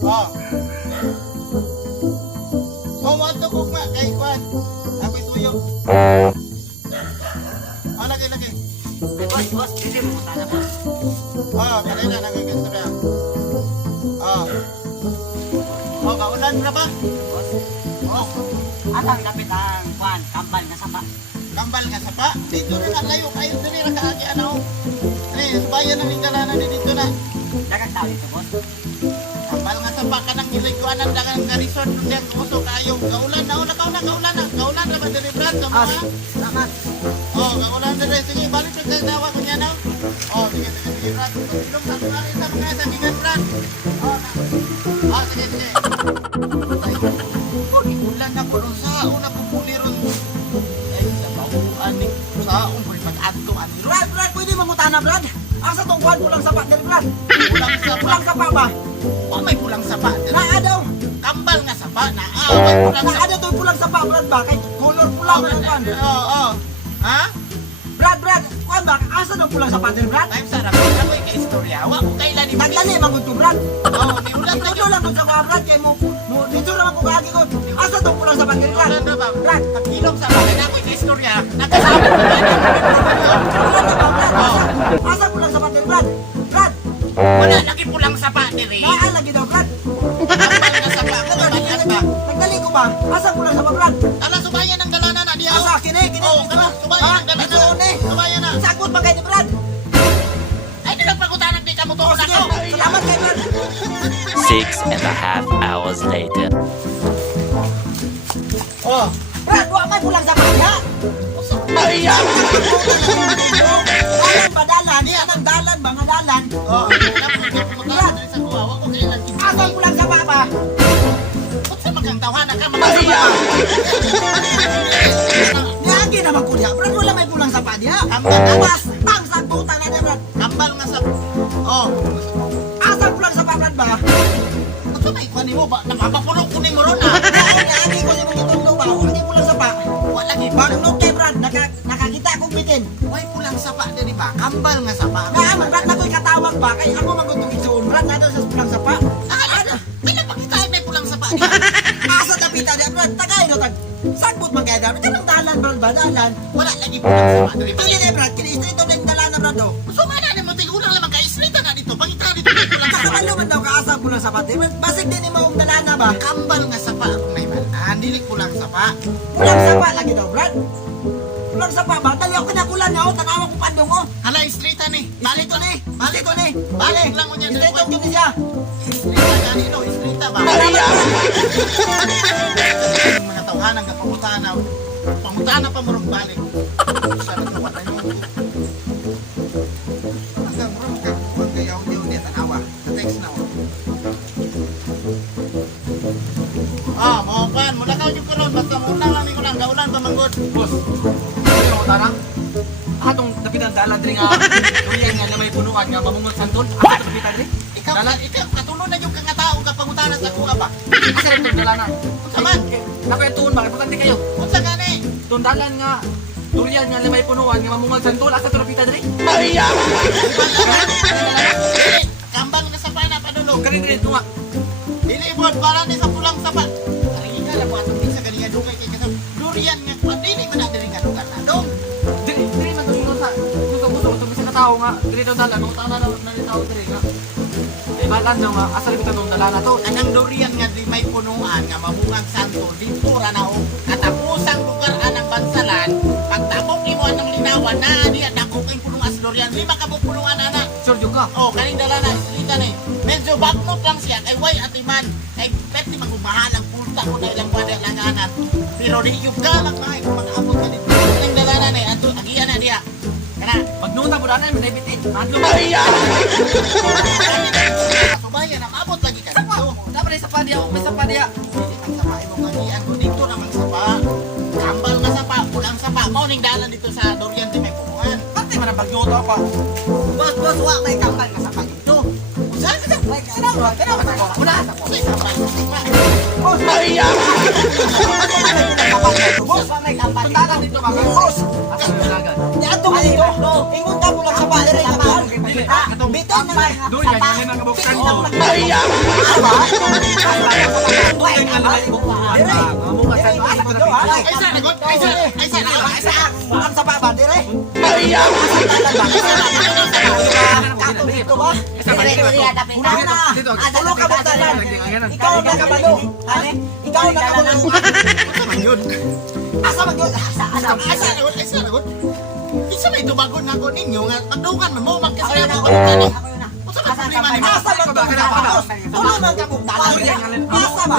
Oh. So, mo ato kugma kay Kwan. Ako'y tuyo. Oh, lagi. Boss, pwede mo punta na, boss. Oh, kanina nagaganto na. Oh. Oh, kaulan na ba? Boss. Boss. Atang napit ang kwan, kambal na sapa. Kambal nga sapa. Dito na layo kayo diri ra kaagi ano. Ani, bayan na ning dalanan dito na. Dagang tao dito, boss. Kambal nga sapa kanang ilikuanan dagang garison diyan uso kayo. Kaulan na. Kaulan ra ba diri brad sa mga? Salamat. Oh, kaulan diri. Sige, balik ka kay dawa ko niya no. Oh, sige brad. Ilong sa mga sa bigan brad. Oh, ah, sige. Ulan na ko sa una ko puliron. Eh, sa bauan ni sa umboy pag-adto ani. Brad, pwede mangutana, Brad. Asa tong kwan pulang sapa diri, Brad? Pulang sapa ba? Oh, may pulang sapa. Naa daw. Kambal nga sapa na. Ah, may pulang sapa. Naa daw pulang sapa, Brad ba? Kay color pula man ang kwan. Oh. Ha? Brad, kwan ba? Asa daw pulang sapa diri, Brad? Time sa rapi ako kay istorya. Wa ko kailan ni Taglani mangud to, Brad. Oh, ni ulan ra Ito lang gud sa mga Brad kay mo dito naman ko kaagi ko. Asa tong pulang sapa diri, Brad? Ulan ra ba? Brad, Pagkilom sa bagay na ako kay istorya. Nakasabi ko na. pulang sapa, Brad. Asa pulang sapa diri, Brad? Brad, Wala lagi pulang sapa diri. naa lagi daw, Brad. Kambal nga sapa. Kambal ba? Nagdali ko ba? Asa pulang sapa, Brad? Ala subayan ng dalanan na diya. Asa kini Oh, kana subayan ng dalanan. Subayan na. Sagot pa kay ni Brad. Ay, nagpagutanan di ka mo to Oh, na sige. ko. Salamat kay Brad. 6.5 hours later. Oh. Brad, wa may pulang sapa niya. Ay, ya. Dalan ba dalan? Anang dalan ba nga dalan? Oh, magkakaroon din sa kuha. Wag ko kailan Asa pulang sapa ba? Ba't sa magang tawanan ka? Magkakaroon. Niagi naman ko diha. Brad, wala may pulang sapa diha. Kambal nga. Awas, pang sagbutan na niya, Brad. Kambal nga sa... Oh. Asa pulang sapa, Brad ba? Ba't sa may kuha mo ba? Napapapulong ko ni mo ron ah. Niagi ko si mga itong ba? Hindi pulang sapa. Wala lagi. Bagnot kay Brad, nakakita akong bitin. May pulang sapa din ba? Kambal nga sapa. Naaman, Brad, nako'y katawag ba? Kay ako magutong isuon, Brad, nato sa pulang sapa. Ano? May napakita may pulang sapa. Asa tapita niya, Brad, tagay no, sagbot man kaya Brad. Kanang dalan, Brad ba? Dalan. Wala lagi pulang sapa. Kini niya, Brad, kini ito din dalan na, Brad, oh. So mana ni mo tigulang lamang ka islita na dito. Pangita dito may pulang sapa. Kakabalo man daw kaasa pulang sapa. Basig din ni maong dalana ba? Kambal nga sapa ako may man. Dili pulang sapa. Pulang sapa lagi daw, Brad. Pulang sapa ba? Dali ako kinakulan na, oh. Tanawa ko pandong, oh. Hala islita ni. Balik ko ni. Balik ko ni. Balik lang mo niya. Ito ito kini siya. Islita gani no. Islita ba? Yung mga tawhanan nga pangutanaw. Pangutana pa murong balik. Siya nagtuwa na yun. Hanggang murong ka. Huwag kayaw niyo niya tanawa. Na-text na ako. Ah, mahupan. Mula ka yung karoon. Basta muna lang ko lang. Gaulan pa manggod. Boss, ano mo tarang? Atong dapitan dalan diri nga kuya nga lamay punuan nga mamungon santol. Ato dapitan diri. Ikaw, katulong na yung kangatao ka pangutanan sa kuha ba? Asa rin tong dalanan? Unsa man? Nakoy tuon ba importante kayo. Unsa gani? Tong dalan nga durian nga lamay punuan nga mamungon santol. Asa to dapitan diri? Dili, kambal nga sa pana padulog. Kani diri tunga. Dili ibon para ni sa pulang sapa. Ari nga lang atong sa kaniya dugay kay kasam. Durian nga kuan dili man na diri nga lugar na dong. Diri man tong sa gusto sa tao nga diri tong dalan nung tao na tao diri nga. Eh balan daw nga asa rin tong dalan na to. Anang durian nga di may punuan nga mabungang santo dito ra na o katapusang lugar anang bansalan. Pagtabok imo anang linawan na diya dako kay punungas durian. Lima ka punuan ana. Sure jud ka. Oh, kaning dala na islita ni. Medyo bagnot lang siya kay way atiman. Kay pwede magbumahalang pulta ko na ilang pada langanan. Pero di yung galak na kung mag-abot ka dito. Kaning dala na ni ato agian na diya. Kana Magnuta po dalan may bitin. Adlo ba? subayan ang abot lagi ka dito. Dapat sa padiya, may sa padiya. Dili ang sapa imong ganian ko dito namang sapa. Kambal nga sapa, pulang sapa. Mao ning dalan dito sa Dorian di may punuan. Pati man ang bagnuta pa. Boss, wa may kambal nga sapa dito. Saan ka May kanawa ko. Una. Say sapa. Boss, boss, wa may kambal Punta dito. dito ba? Boss, Asa yung lagan? di ato nga dito. Ingon ka pulang sapa diri kambal. ikaw na lang. Doon yan, yan ang kabuksan ko. Buhay Yan ang lalaki ko. Mga mukha sa asa ko na pinto. Ay sa lagot, ay sa lagot, ay sa Ang sapa ba, dire? Ito ba? Unahan na. Tulo ka ba tanan? Ikaw ang nakabalo. Ikaw ang nakabalo. Asa man yun? ay sa lagot. Isa may dubagon na ko ninyo nga magdugan mo Ako magkasaya yun, mo ako ko yun. tani. Ako yun na. Unsa may problema ni Asa man to? Tulo man ka mong tanan. Asa ba?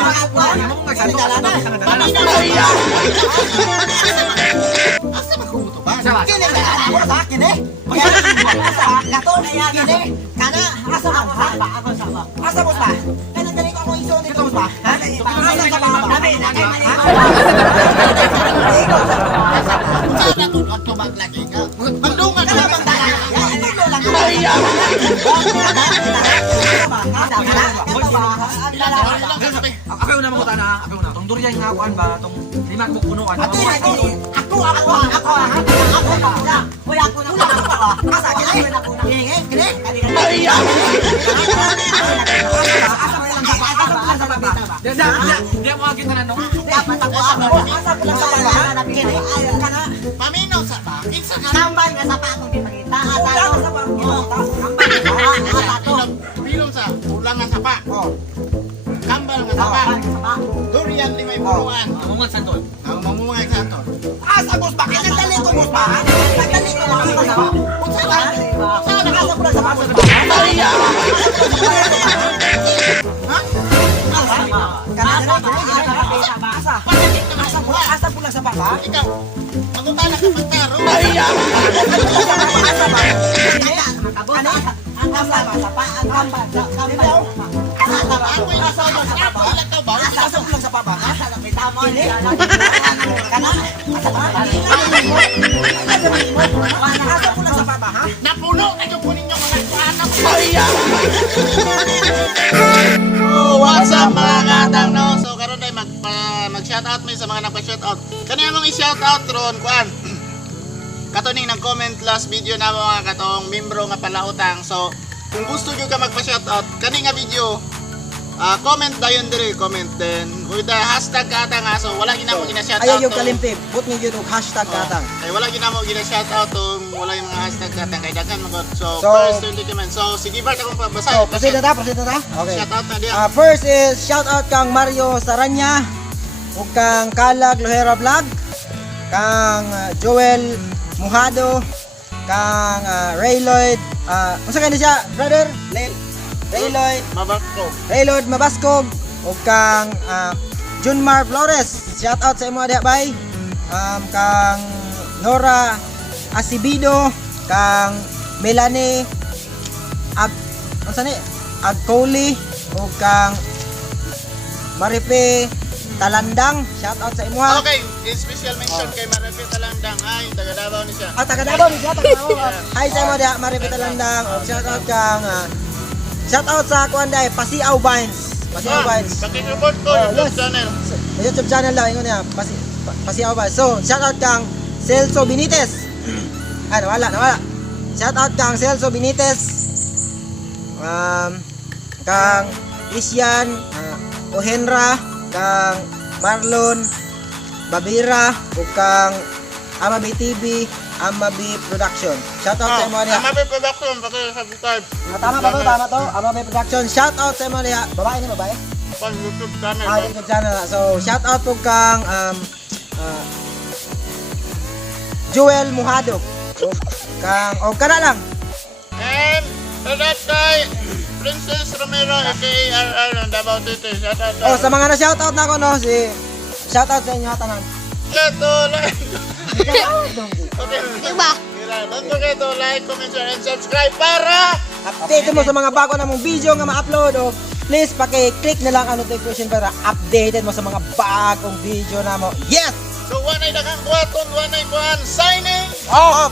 Asa man kumuto ba? Kini ba? Ako sa akin eh. Asa? Kato na yan eh. Kana? Asa man? Ako sa ba? Asa mo ba? Kailan dali ko ako iso nito ba? Ha? Asa sa ba? Dami na kay mali. Sa na to at maglagi ka. Magdungan ka Kana ba? bang tanan? Ito lang. Ako yung na mga na, ako na. Tong durian nga kuan ba, tong lima ko punuan. Ako na. Wala ko na. Asa kini? Kini? Kini? Asa mo lang sa ba? Asa ba bita ba? Di mo kita na no. Dapat ako ako. Asa ko lang sa ba? Kini? Kana? Paminaw sa ba? Kinsa ka? Tambay nga sa pa akong gipangita. Asa ko sa pa. Tambay asa to. Bilong sa ulangan sa pa. Oh. Kambal nga sa pa. Sa pa. Durian ni may puruan. Mga santol. Ang mamumangay sa ato. Asa boss ba? Nagdali ko boss ba? Nagdali ko lang sa ba? Unsa ba? Asa ko lang sa ba? Ha? Asa po lang sa baba? Ikaw, magutana ka pagtaro. Asa ba? Ano? Ang kamba ba? Sa pa? Ang kamba? Sa kamba? Asa ba? Asa po lang sa baba? Asa po lang sa baba? Asa lang may tama? Kini? Kana? Asa ba? Asa po lang sa baba ha? Napuno na yung kunin yung mga kuhanap. What's up mga katang no? So karon day mag-shoutout mo sa mga nagpa-shoutout. Kaniya mong i-shoutout ron kuan. Katuning nag-comment last video na mga katong membro nga palautang. So kung gusto nyo ka magpa-shoutout kani nga video, comment dayon dire, comment then with the hashtag katang ha. So wala ginamo gina-shoutout. Ayaw yung kalimpip. Put nyo yun yung hashtag katang. Ay wala ginamo gina-shoutout wala yung mga hashtag katang kay daghan mo. So So, first 20 comment. So sige Bart akong pabasa. So, proceed na ta? Okay. Shoutout na diya. First is shout out kang Mario Saranya ug kang Kalag Lohera Vlog, kang Joel Mujado, kang Rayloyd, unsa kani siya, brother? Rayloyd Mabaskog ug kang Junmar Flores. Shout out sa imo diha bay. Kang Nora Asibido, kang Melanie unsa ni? Agkoli ug kang Maripe Talandang, shout out sa imo ha. Okay, special mention kay Maripe Talandang. Ay, taga Davao ni siya. Taga Davao ni siya, taga Davao. Hi sa imo diha Maripe Talandang. ug shout out kang shout out sa kuan dai Pasiaw Vines. Pasiaw Vines. Paki-report ko Oh, yung yes. channel. Sa YouTube channel lang ingon niya Pasiaw Vines. So, shout out kang Celso Benitez. Ay, nawala. Shout out kang Celso Benitez. Kang Christian Ohenra, kang Marlon Babira, ug kang Amabi TV, Amabi Production. Shout out sa imo niya. Amabi Production, paki-subscribe. Tama ba to? Tama to? Amabi Production. Shout out sa imo niya. Babae ni babae? Pang YouTube channel. YouTube channel. So, shout out po kang Joel Mujado. Kang kana lang. And shout out kay Princess Romero aka RR ng Davao City. Shout out. Oh, sa mga na-shout out na ko no, shout out sa inyo tanan. Ito, like. Okay. Diba? Don't forget to like, comment, share, and subscribe para Update mo sa mga bago na mong video nga ma-upload o please paki-click na lang ang notification para updated mo sa mga bagong video na mo. Yes! so one ay daghang buhaton, one ay buhan signing Off!